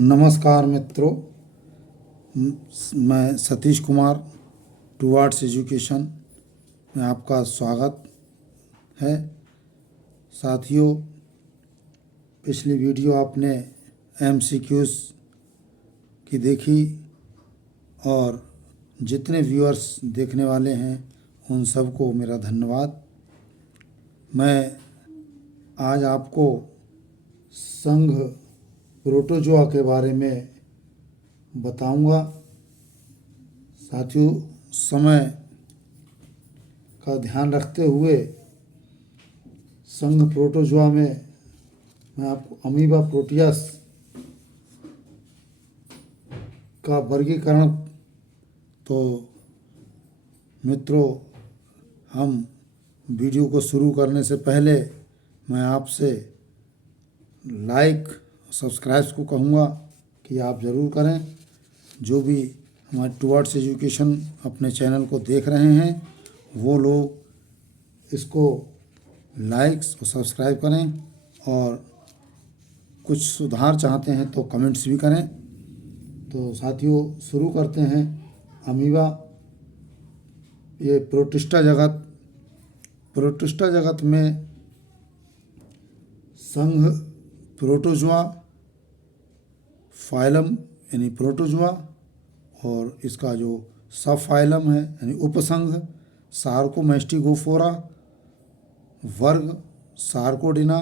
नमस्कार मित्रों, मैं सतीश कुमार टुवर्ड्स एजुकेशन में आपका स्वागत है। साथियों, पिछली वीडियो आपने एमसीक्यूज़ की देखी और जितने व्यूअर्स देखने वाले हैं उन सबको मेरा धन्यवाद। मैं आज आपको संघ प्रोटोजोआ के बारे में बताऊंगा। साथियों, समय का ध्यान रखते हुए संघ प्रोटोजोआ में मैं आपको अमीबा प्रोटियस का वर्गीकरण, तो मित्रों, हम वीडियो को शुरू करने से पहले मैं आपसे लाइक सब्सक्राइब को कहूँगा कि आप ज़रूर करें। जो भी हमारे टुवर्ड्स एजुकेशन अपने चैनल को देख रहे हैं वो लोग इसको लाइक्स और सब्सक्राइब करें, और कुछ सुधार चाहते हैं तो कमेंट्स भी करें। तो साथियों, शुरू करते हैं। अमीबा, ये प्रोटिस्टा जगत में संघ प्रोटोजोआ, फाइलम यानी प्रोटोजोआ, और इसका जो सब फाइलम है यानी उपसंघ सार्कोमेस्टिगोफोरा, वर्ग सार्कोडिना,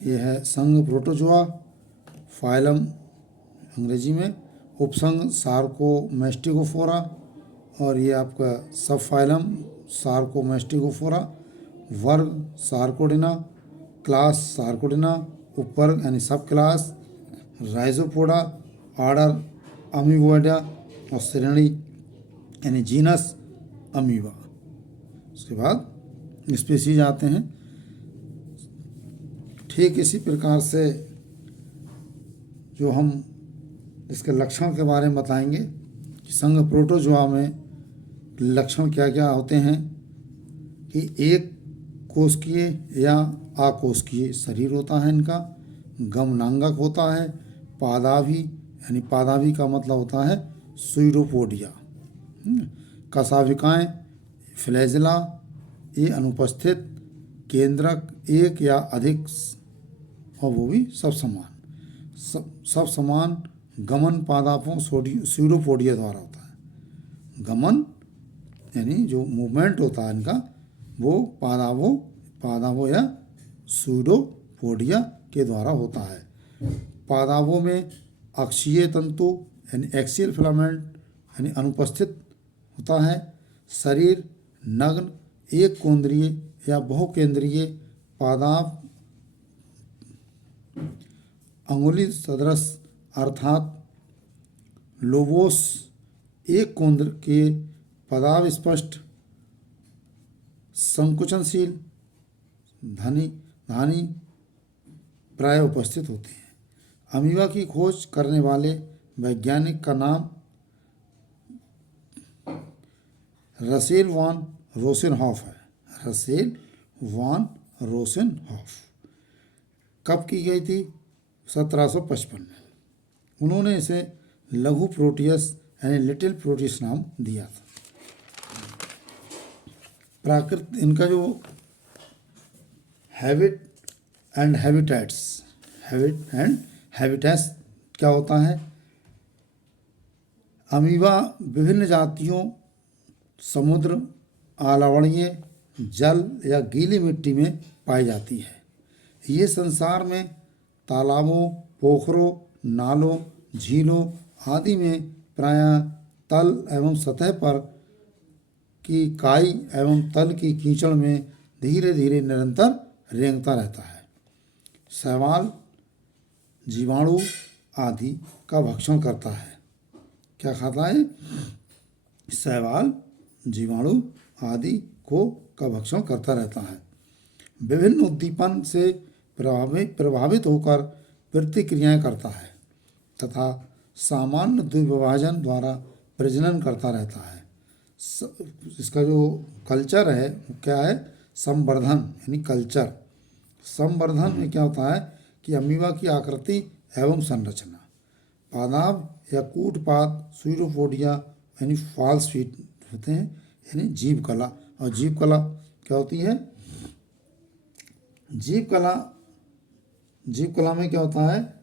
ये है संघ प्रोटोजोआ। फाइलम अंग्रेजी में, उपसंघ सार्कोमेस्टिगोफोरा, और ये आपका सब फाइलम सार्कोमेस्टिगोफोरा, वर्ग सार्कोडिना, क्लास सार्कोडिना, उपवर्ग यानी सब क्लास राइजोपोडा, ऑर्डर अमीबोइडा, और श्रेणी यानी जीनस अमीबा। उसके बाद स्पीशीज आते हैं। ठीक इसी प्रकार से जो हम इसके लक्षण के बारे में बताएंगे कि संघ प्रोटोजोआ में लक्षण क्या क्या होते हैं, कि एक कोशिकीय या आकोशिकीय शरीर होता है इनका, गमनांगक होता है, पादाभी यानी पादाभी का मतलब होता है स्यूडोपोडिया, कशाभिकाएँ फ्लैजेला, ये अनुपस्थित, केंद्रक एक या अधिक, और वो भी सब समान गमन पादापों स्यूडोपोडिया द्वारा होता है। गमन यानी जो मूवमेंट होता है इनका वो पादावों या स्यूडोपोडिया के द्वारा होता है। पादावों में अक्षीय तंतु यानी एक्सियल फिलामेंट यानी अनुपस्थित होता है। शरीर नग्न, एक केंद्रीय या बहुकेंद्रीय पादाव अंगुली सदृश अर्थात लोबोस, एक केंद्र के पदाव स्पष्ट संकुचनशील धानी प्राय उपस्थित होते हैं। अमीबा की खोज करने वाले वैज्ञानिक का नाम रसेल वान रोसेनहॉफ है। रसेल वान रोसेनहॉफ कब की गई थी? 1755 में। उन्होंने इसे लघु प्रोटियस यानी लिटिल प्रोटियस नाम दिया था। इनका जो हैबिट एंड हैबिटेट्स क्या होता है? अमीबा विभिन्न जातियों समुद्र, आलवणीय, जल या गीली मिट्टी में पाई जाती है। ये संसार में तालाबों, पोखरों, नालों, झीलों आदि में प्रायः तल एवं सतह पर की काई एवं तल की कीचड़ में धीरे धीरे निरंतर रेंगता रहता है। शैवाल, जीवाणु आदि का भक्षण करता है। क्या खाता है? शैवाल, जीवाणु आदि का भक्षण करता रहता है। विभिन्न उद्दीपन से प्रभावित होकर प्रतिक्रियाएं करता है तथा सामान्य द्विविभाजन द्वारा प्रजनन करता रहता है। इसका जो कल्चर है क्या है? संवर्धन यानी कल्चर। संवर्धन में क्या होता है कि अमीबा की आकृति एवं संरचना। पादाब या कूटपाद स्यूडोपोडिया यानी फॉल्स फीट होते हैं, यानी जीव कला। और जीव कला क्या होती है? जीव कला में क्या होता है?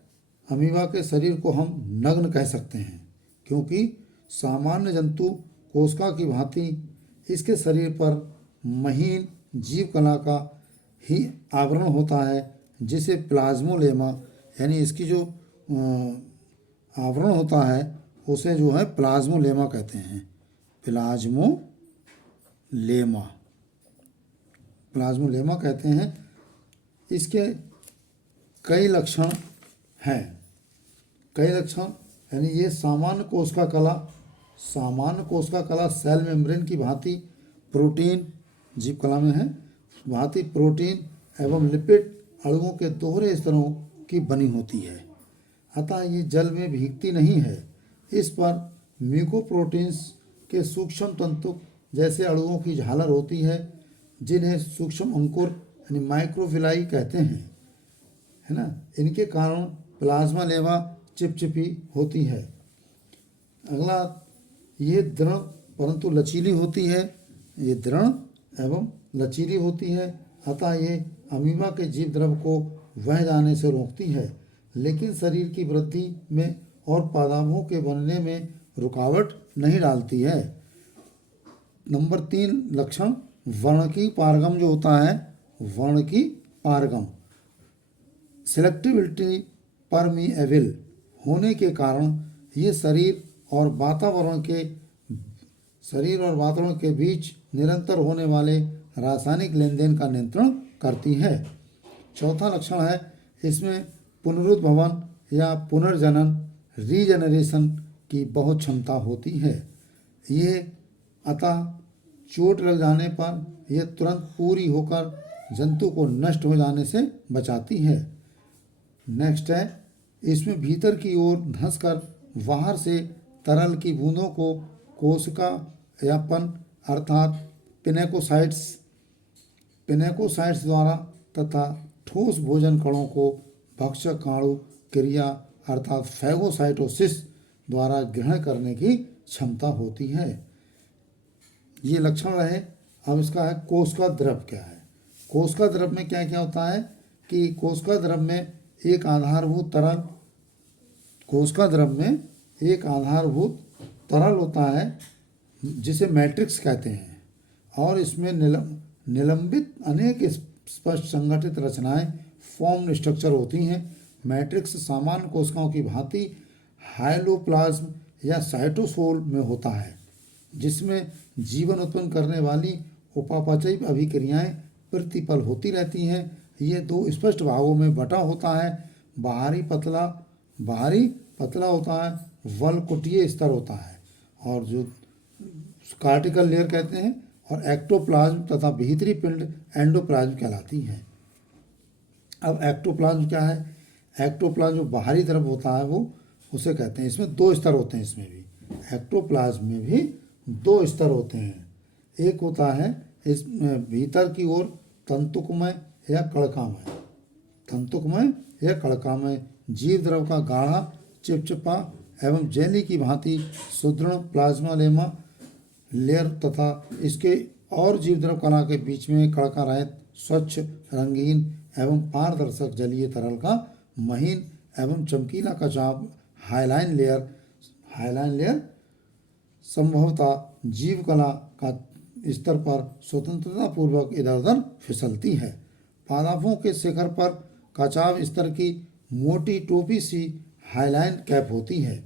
अमीबा के शरीर को हम नग्न कह सकते हैं, क्योंकि सामान्य जंतु कोशिका की भांति इसके शरीर पर महीन जीव कला का ही आवरण होता है, जिसे प्लाज्मोलेमा यानी इसकी जो आवरण होता है उसे जो है प्लाज्मोलेमा कहते हैं। प्लाज्मोलेमा कहते हैं। इसके कई लक्षण हैं। यानी ये सामान्य कोशिका कला सेल मेम्ब्रेन की भांति प्रोटीन, जीव कला में है, भांति प्रोटीन एवं लिपिड अणुओं के दोहरे स्तरों की बनी होती है। अतः ये जल में भीगती नहीं है। इस पर म्यूकोप्रोटीन्स के सूक्ष्म तंतु जैसे अणुओं की झालर होती है, जिन्हें सूक्ष्म अंकुर यानी माइक्रोविलाई कहते हैं, है ना। इनके कारण प्लाज्मा लेमा चिपचिपी होती है। अगला, ये दृढ़ परंतु लचीली होती है। ये दृढ़ एवं लचीली होती है, अतः ये अमीबा के जीव द्रव को बह जाने से रोकती है, लेकिन शरीर की वृद्धि में और पादापों के बनने में रुकावट नहीं डालती है। नंबर 3 लक्षण, वर्णकी पारगम जो होता है, वर्णकी पारगम सिलेक्टिविटी परमीएबल होने के कारण ये शरीर और वातावरण के बीच निरंतर होने वाले रासायनिक लेन देन का नियंत्रण करती है। चौथा लक्षण है, इसमें पुनरुद्भवन या पुनर्जनन रीजनरेशन की बहुत क्षमता होती है। ये अतः चोट लग जाने पर यह तुरंत पूरी होकर जंतु को नष्ट हो जाने से बचाती है। नेक्स्ट है, इसमें भीतर की ओर धंसकर बाहर से तरल की बूंदों को कोशिका यापन अर्थात पिनेकोसाइट्स द्वारा तथा ठोस भोजन कणों को भक्षक काणु क्रिया अर्थात फैगोसाइटोसिस द्वारा ग्रहण करने की क्षमता होती है। ये लक्षण रहे। अब इसका है कोशिका द्रव क्या है। कोशिका द्रव में क्या क्या होता है कि कोशिका द्रव में एक आधारभूत तरल होता है जिसे मैट्रिक्स कहते हैं, और इसमें निलंबित अनेक स्पष्ट संगठित रचनाएं फॉर्म स्ट्रक्चर होती हैं। मैट्रिक्स सामान्य कोशिकाओं की भांति हाइलोप्लाज्म या साइटोसोल में होता है, जिसमें जीवन उत्पन्न करने वाली उपापचयी अभिक्रियाएं प्रतिपल होती रहती हैं। ये 2 स्पष्ट भागों में बटा होता है। बाहरी पतला होता है, वलकुटीय स्तर होता है, और जो कार्टिकल लेयर कहते हैं, और एक्टोप्लाज्म तथा भीतरी पिंड एंडोप्लाज्म कहलाती है। अब एक्टोप्लाज्म क्या है? एक्टोप्लाज्म जो बाहरी तरफ होता है वो उसे कहते हैं। इसमें 2 स्तर होते हैं। इसमें भी एक्टोप्लाज्म में भी 2 स्तर होते हैं। एक होता है इसमें भीतर की ओर तंतुकमय या कड़कामय जीव द्रव का गाढ़ा चिपचिपा एवं जेली की भांति सुदृढ़ प्लाज्मा लेमा लेयर तथा इसके और जीव द्रव कला के बीच में कड़का रहित स्वच्छ रंगीन एवं पारदर्शक जलीय तरल का महीन एवं चमकीला कचाव हाइलाइन लेयर संभवतः जीव कला का स्तर पर स्वतंत्रता पूर्वक इधर उधर फिसलती है। पादापों के शिखर पर कचाव स्तर की मोटी टोपी सी हाइलाइन कैप होती है।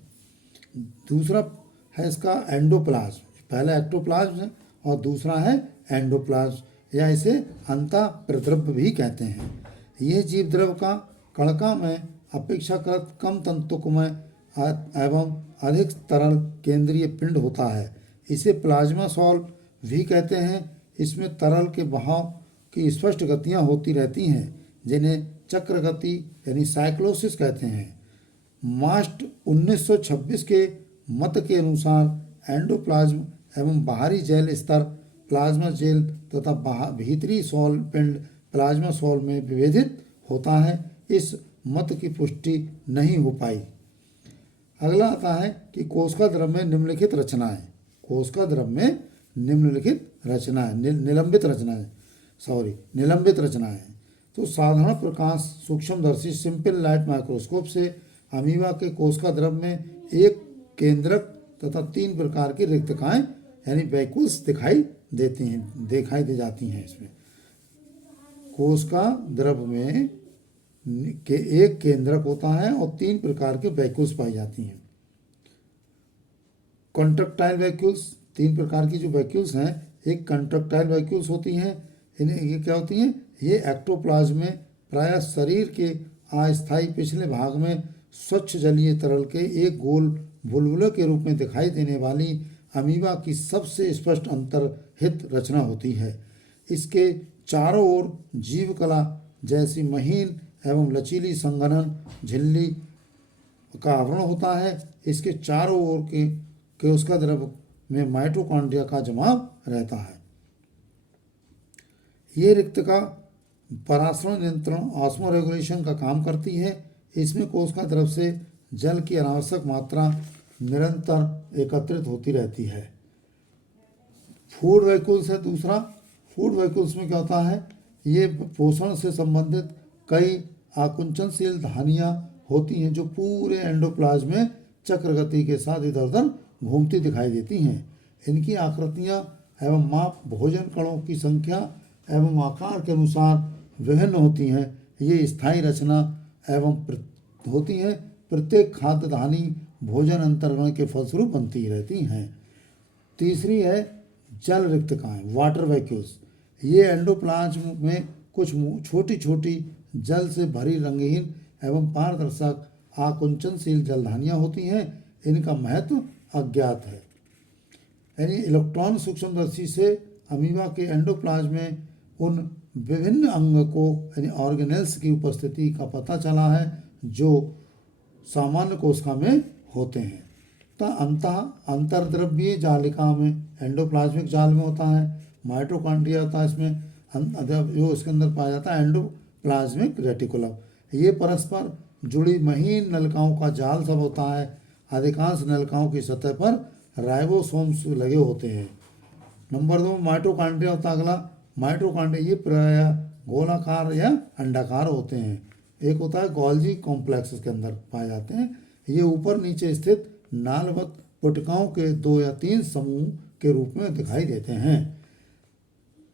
दूसरा है इसका एंडोप्लाज्म। पहला एक्टोप्लाज्म है और दूसरा है एंडोप्लाज्म, या इसे अंतः प्रद्रव्य भी कहते हैं। यह जीव द्रव का कणका में अपेक्षाकृत कम तंतुकमय एवं अधिक तरल केंद्रीय पिंड होता है। इसे प्लाज्मा सॉल्व भी कहते हैं। इसमें तरल के बहाव की स्पष्ट गतियां होती रहती हैं, जिन्हें चक्र गति यानी साइक्लोसिस कहते हैं। मास्ट 1926 के मत के अनुसार एंडोप्लाज्म एवं बाहरी जेल स्तर प्लाज्मा जेल तथा भीतरी सॉल पिंड प्लाज्मा सॉल में विभेदित होता है। इस मत की पुष्टि नहीं हो पाई। अगला आता है कि कोशिका द्रव में निम्नलिखित रचनाएं। कोशिका द्रव में निम्नलिखित रचनाएं, निलंबित रचनाएं। तो साधारण प्रकाश सूक्ष्मदर्शी सिंपल लाइट माइक्रोस्कोप से अमीबा के कोशिका द्रव में एक केंद्रक तथा 3 प्रकार की रिक्तकाएं यानी वैक्यूल्स दिखाई दे जाती हैं। इसमें कोशिका द्रव में एक केंद्रक होता है और 3 प्रकार के वैक्यूल्स पाई जाती हैं। कॉन्ट्रैक्टाइल वैक्यूल्स, 3 प्रकार की जो वैक्यूल्स हैं, एक कॉन्ट्रैक्टाइल वैक्यूल्स होती हैं। इन्हें ये क्या होती हैं? ये एक्टोप्लाज्म में प्रायः शरीर के अस्थायी पिछले भाग में स्वच्छ जलीय तरल के एक गोल बुलबुले के रूप में दिखाई देने वाली अमीबा की सबसे स्पष्ट अंतर्हित रचना होती है। इसके चारों ओर जीवकला जैसी महीन एवं लचीली संघनन झिल्ली का आवरण होता है। इसके चारों ओर के कोशिका द्रव में माइटोकॉन्ड्रिया का जमाव रहता है। ये रिक्तका परासरण नियंत्रण ऑस्मो रेगुलेशन का काम करती है। इसमें कोशिका द्रव से जल की अनावश्यक मात्रा निरंतर एकत्रित होती रहती है। फूड वैक्यूल्स है दूसरा। फूड वैक्यूल्स में क्या होता है? ये पोषण से संबंधित कई आकुंचनशील धानियाँ होती हैं जो पूरे एंडोप्लाज्म में चक्र गति के साथ इधर उधर घूमती दिखाई देती हैं। इनकी आकृतियाँ एवं माप भोजन कणों की संख्या एवं आकार के अनुसार विभिन्न होती हैं। ये स्थायी रचना एवं होती हैं। प्रत्येक खाद्य धानी भोजन अंतर्गण के फलस्वरूप बनती रहती हैं। तीसरी है जल रिक्तकाएं, वाटर वैक्यूल्स। ये एंडोप्लाज्म में कुछ छोटी छोटी जल से भरी रंगहीन एवं पारदर्शक आकुंचनशील जलधानियाँ होती हैं। इनका महत्व अज्ञात है। यानी इलेक्ट्रॉन सूक्ष्मदर्शी से अमीबा के एंडोप्लाज्म में उन विभिन्न अंग को यानी ऑर्गेनेल्स की उपस्थिति का पता चला है जो सामान्य कोशिका में होते हैं। तो अंतर्द्रव्यीय जालिका में एंडोप्लाज्मिक जाल में होता है, माइटोकॉन्ड्रिया होता है इसमें, जो इसके अंदर पाया जाता है एंडोप्लाज्मिक रेटिकुलम। ये परस्पर जुड़ी महीन नलिकाओं का जाल सब होता है। अधिकांश नलिकाओं की सतह पर राइबोसोम्स लगे होते हैं। नंबर 2 माइटोकॉन्ड्रिया होता है अगला। माइटोकॉन्ड्रिया ये प्रायः गोलाकार या अंडाकार होते हैं। एक होता है गोल्जी कॉम्प्लेक्स के अंदर पाए जाते हैं। ये ऊपर नीचे स्थित नालवत पुटकाओं के 2 या 3 समूह के रूप में दिखाई देते हैं।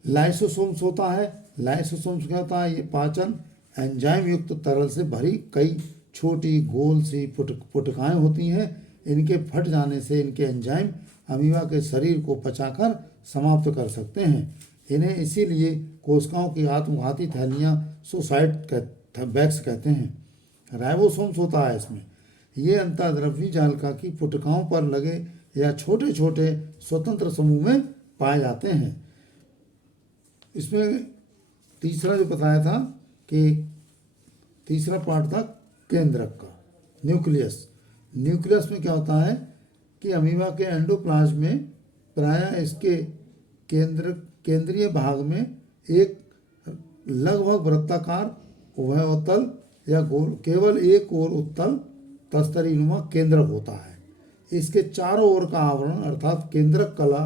लाइसोसोम्स होता है। लाइसोसोम्स क्या होता है? ये पाचन एंजाइम युक्त तरल से भरी कई छोटी गोल सी पुटकाएँ होती हैं। इनके फट जाने से इनके एंजाइम अमीबा के शरीर को पचाकर समाप्त कर सकते हैं। इन्हें इसीलिए कोशिकाओं की आत्मघाती थैलियाँ सुसाइड बैग्स कहते हैं। राइबोसोम्स होता है इसमें। ये अंतर्द्रव्यी जालिका की पुटकाओं पर लगे या छोटे छोटे स्वतंत्र समूह में पाए जाते हैं। इसमें तीसरा जो बताया था कि तीसरा पार्ट था केंद्रक का, न्यूक्लियस। न्यूक्लियस में क्या होता है कि अमीबा के एंडोप्लाज्म में प्रायः इसके केंद्रीय भाग में एक लगभग वृत्ताकार उभयोतल या गोल केवल एक और उत्तल तस्तरीनुमा केंद्रक होता है। इसके चारों ओर का आवरण अर्थात केंद्रक कला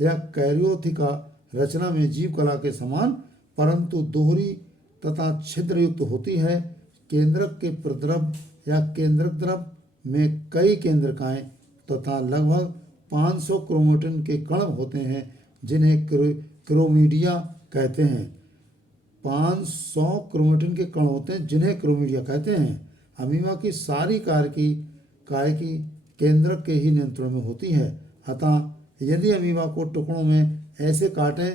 या कैरियोथिका रचना में जीव कला के समान परंतु दोहरी तथा छिद्रयुक्त होती है। केंद्रक के प्रद्रव या केंद्रक द्रव में कई केंद्रकाएं तथा लगभग 500 क्रोमेटिन के कण होते हैं जिन्हें क्रोमीडिया कहते हैं। 500 क्रोमेटिन के कण होते हैं जिन्हें क्रोमीडिया कहते हैं। अमीबा की सारी कायकी केंद्रक के ही नियंत्रण में होती है। अतः यदि अमीबा को टुकड़ों में ऐसे काटें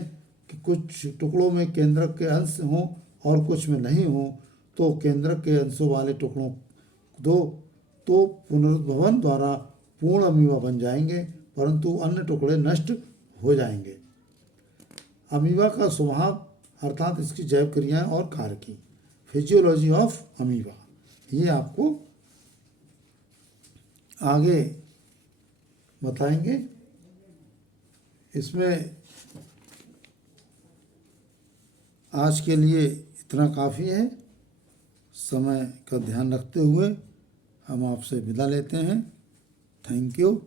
कि कुछ टुकड़ों में केंद्रक के अंश हों और कुछ में नहीं हों तो केंद्रक के अंशों वाले टुकड़ों तो पुनरुद्भवन द्वारा पूर्ण अमीबा बन जाएंगे परंतु अन्य टुकड़े नष्ट हो जाएंगे। अमीबा का स्वभाव अर्थात इसकी जैव क्रियाएं और कार्य की फिजियोलॉजी ऑफ अमीबा, ये आपको आगे बताएंगे। इसमें आज के लिए इतना काफ़ी है। समय का ध्यान रखते हुए हम आपसे विदा लेते हैं। Thank you.